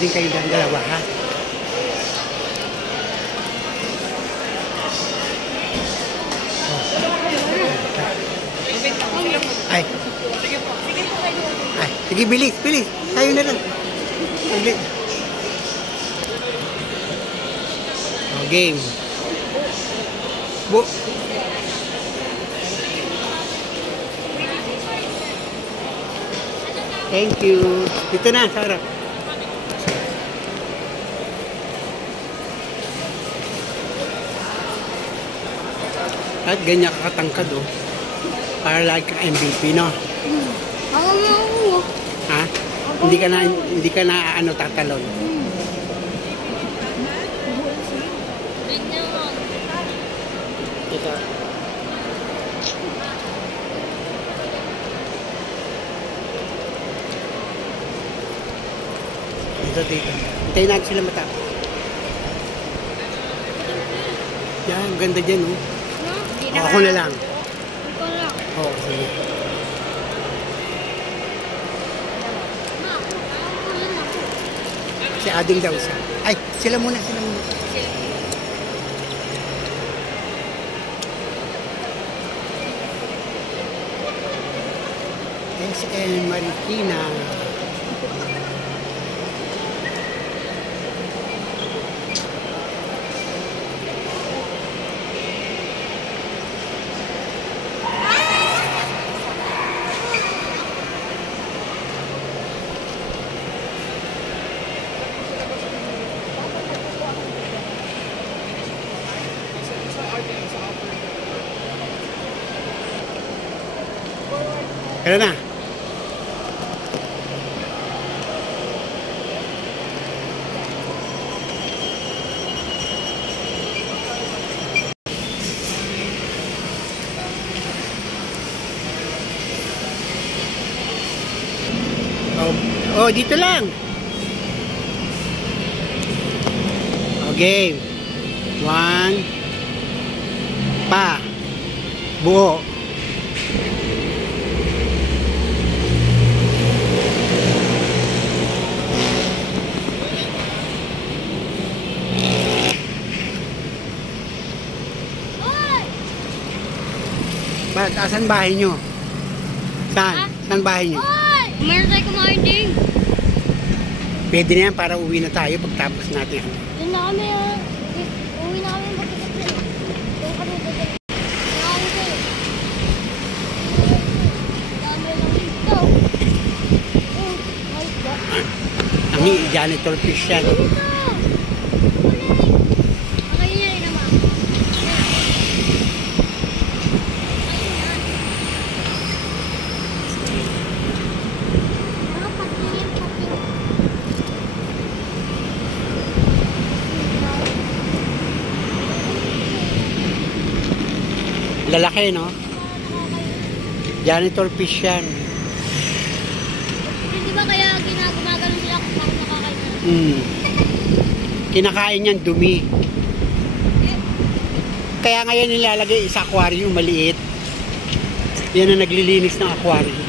din kayo dalawa, ha? Ay. Ay, sige, bilis, bilis. Tayo na lang. Bilis. Oh, game. Thank you. Dito na, Sarah. At ganyan kakatangkad, oh. Para like kang MVP, no? Ha? Hindi ka na ano tatalon. Ito. Dito. Hintayin natin sila matapos. Yan, ganda dyan, oh. Ako na lang. Oo, sige. Si Ading daw siya. Ay, sila muna. SL Marikina. Kaya na. Oh, dito lang. Okay. 1 pa. Buo. Saan bahay nyo? Saan bahay nyo? Meron tayo kumain din. Pwede na yan para uwi na tayo pagtapos natin. Doon na kami, uwi na kami magkakasal. Doon kami dadali. Marami kayo. Dami lang dito. Ang janitor fish yan. Lalaki, no? Janitor fish yan. Hindi ba kaya gumagano nila kung bakit nakakain? Kinakain yan dumi. Kaya ngayon nilalagay sa aquarium maliit. Yan ang naglilinis ng aquarium.